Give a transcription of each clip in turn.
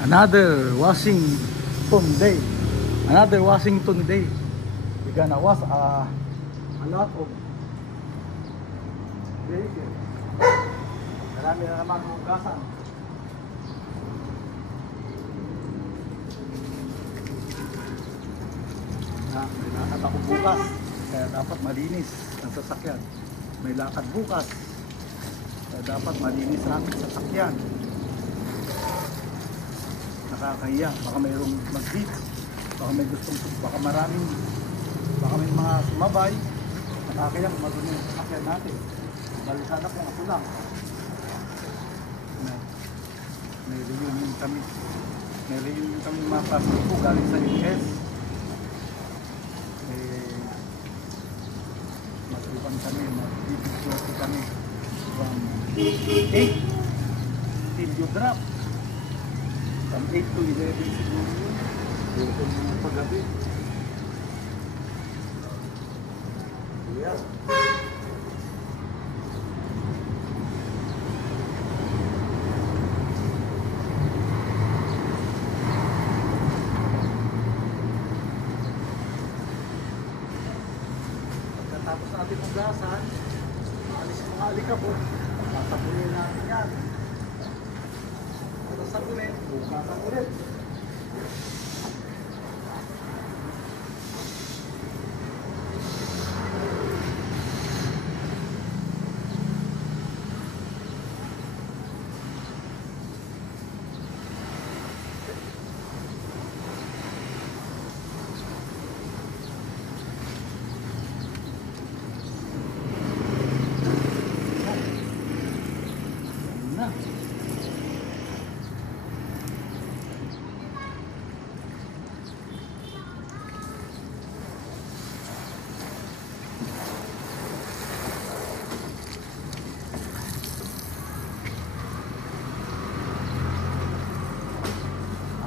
Another Washington day. Another Washington day. We're gonna wash a lot of vehicles. Marami na naman hugasan. May lakad ako bukas, kaya dapat malinis ang sasakyan. May lakad bukas, kaya dapat malinis natin sasakyan. Nakakahiya, baka mayroong mag-beat, baka may gustong, baka may mga sumabay. Nakakahiya kung madumi ang sasakyan natin. Balisada kung ako lang. May reunion kami mga classmates ko galing sa US. Masukan kami, mag-video kami from 8 till you drop. From 8 to 11 siguro yun. Dito ko mga paggabi. Yeah. Pagkatapos natin hugasan, alis yung mga alikabok, sasabunin natin yan. Sasabunin, hugasan ulit.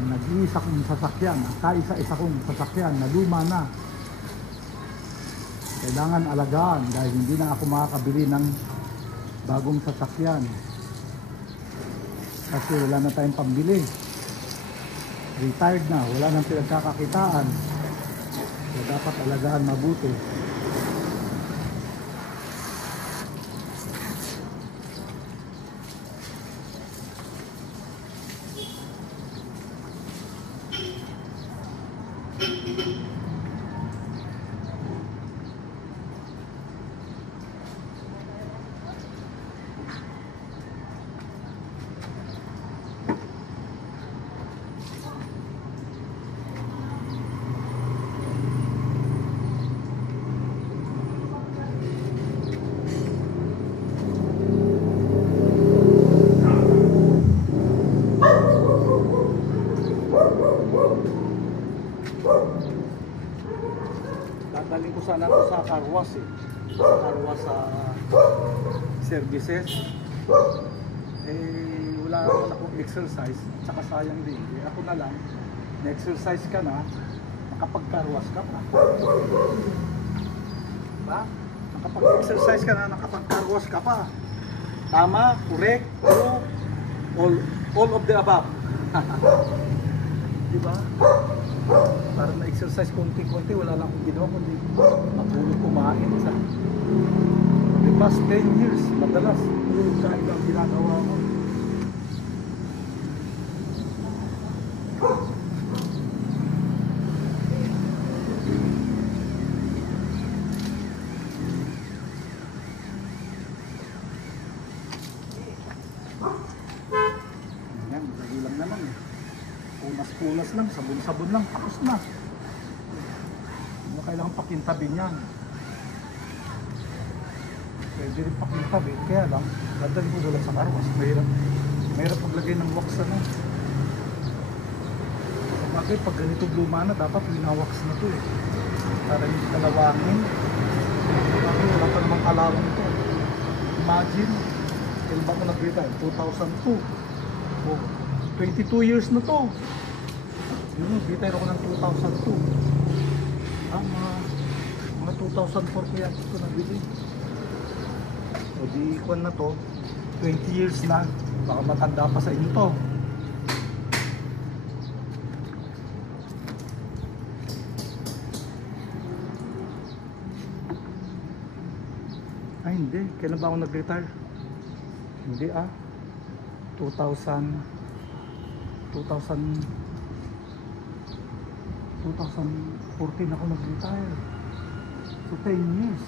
Nag-iisa kong sasakyan, kaisa-isa kong sasakyan na luma na. Kailangan alagaan dahil hindi na ako makakabili ng bagong sasakyan. Kasi wala na tayong pambili. Retired na, wala nang pinagkakakitaan. So dapat alagaan mabuti. Dadaling ko sana ito sa car wash sa car wash sa services. Wala naman akong exercise, tsaka sayang din. Ako na lang, na-exercise ka na, nakapag-car wash ka pa. Diba? Nakapag-exercise ka na, nakapag-car wash ka pa. Tama, correct, true, all of the above. Diba? Para na-exercise konti-konti, wala lang akong ginawa kundi matulog kumain sa the past 10 years, madalas tulog kain lang ginagawa ko. Yan, madali lang naman eh. Punas-punas lang, sabon-sabon lang, tapos na. Hindi mo kailangan pakintabin yan. Pwede rin pakintabin, kaya lang, dadali ko doon sa karwas. Mahirap paglagay ng wax na. Sabagay, pag ganito luma na, dapat winawax na to eh. Para hindi kalawangin. Sabagay, wala pa namang kalawang ito. Imagine, kailan ba ko nag-retire? 2002. Oh, 22 years na to. Yun, retire ako ng 2002. Mga 2004 ko yan ito nabili. So di ikon na to, 20 years na. Baka matanda pa sa inyo to. Ay hindi, kailan ba ako nag-retire? Hindi 2000 2014 ako nag-retire. So 10 years.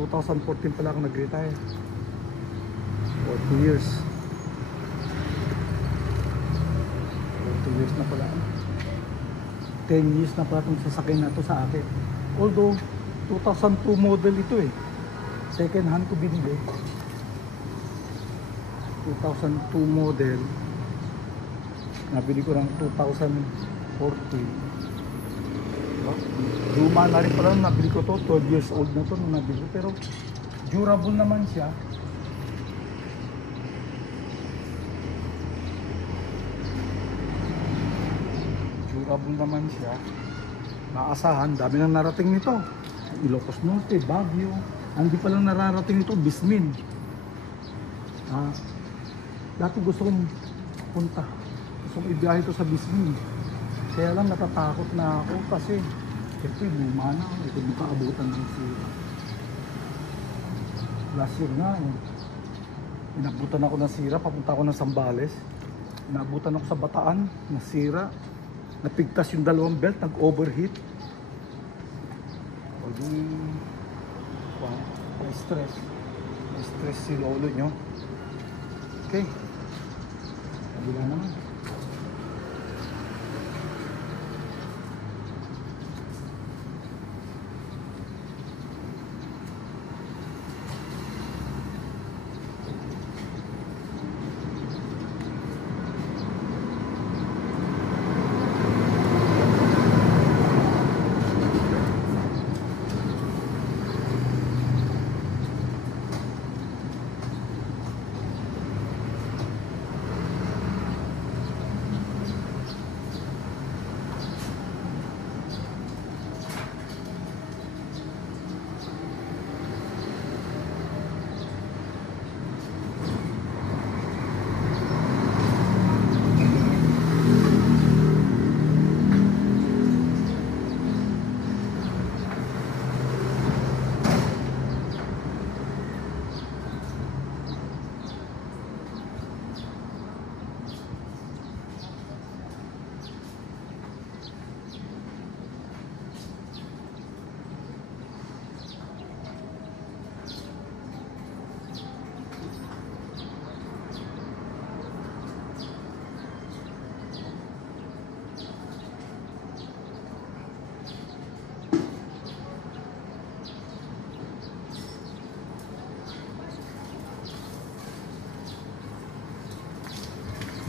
2014 pala ako nag-retire. 40 years. 40 years na pala. 10 years na pala itong sasakyan na to sa akin. Although 2002 model ito eh. Second hand ko binili. 2002 model. Nabili ko ng 2014. Luma na rin pala nung nabili ko to. 12 years old na to nung nabili. Pero durable naman siya. Durable naman siya. Naasahan. Dami nang narating nito. Ilocos Norte, Baguio. Hindi pa lang nararating ito, Bismin. Dati gusto kong punta. Gusto kong ibiyahe ito sa Bismin. Kaya lang natatakot na ako kasi ito luma na. Ito makaabutan ng sira. Last year nga, inabutan ako ng sira. Papunta ako ng Zambales. Inabutan ako sa Bataan, nasira. Napigtas yung dalawang belt, nag-overheat. O di, stress. Stress si lolo nyo. Okay. Kabila naman.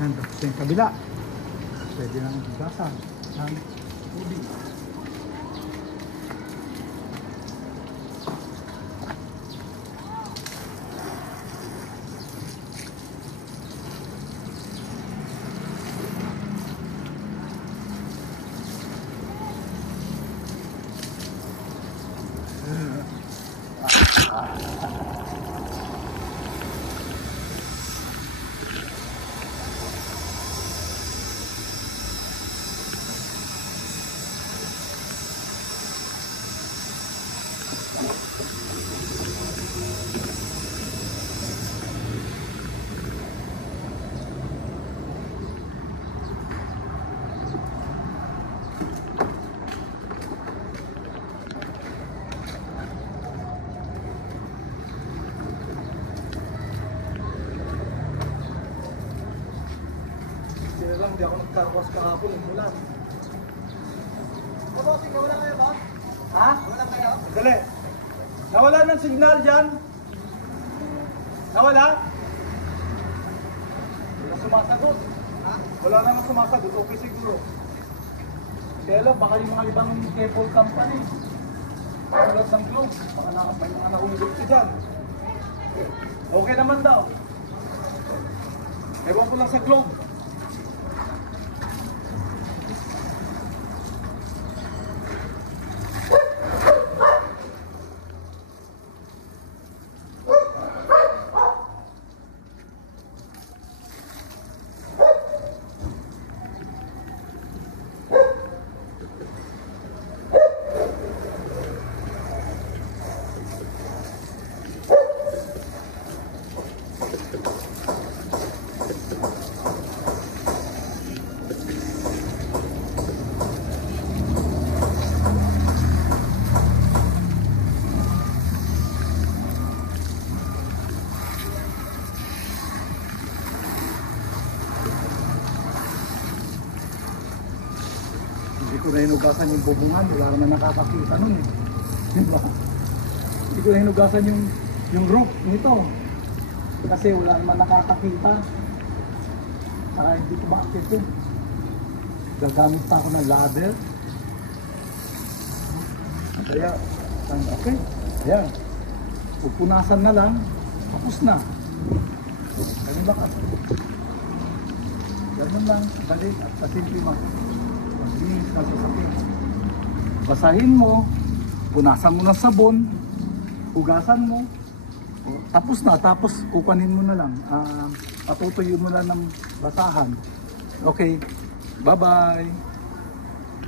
Nandun sa yung kabila. Pwede nang higasan ng tubig. Hindi ako nagkarwas kahapon, umulan. Bossing, nawala kayo ba? Ha? Nawala kayo? Dali. Nawala ng signal dyan. Nawala? Wala sumasagot. Ha? Wala naman sumasagot. Okay siguro. Kaya lang, baka yung mga ibang cable company. Tulad ng Globe. Baka may mga nahulog ka dyan. Okay naman daw. Ewan ko lang sa Globe. Hindi ko na hinugasan yung bubungan, wala naman nakakakita nun eh. Diba? Hindi ko na hinugasan yung roof nito. Kasi wala naman nakakakita. Saka hindi ko maakit yun. Gagamit pa ako ng ladder. Kaya, okay. Ayan. Pupunasan na lang. Tapos na. Ganun lang. Ganun lang. Balik at kasimple maglinis ka sa sakit. Basahin mo. Punasan mo ng sabon. Hugasan mo. Tapos na. Tapos kukunin mo na lang. Patutuyo mo lang ng basahan. Okay. Bye-bye.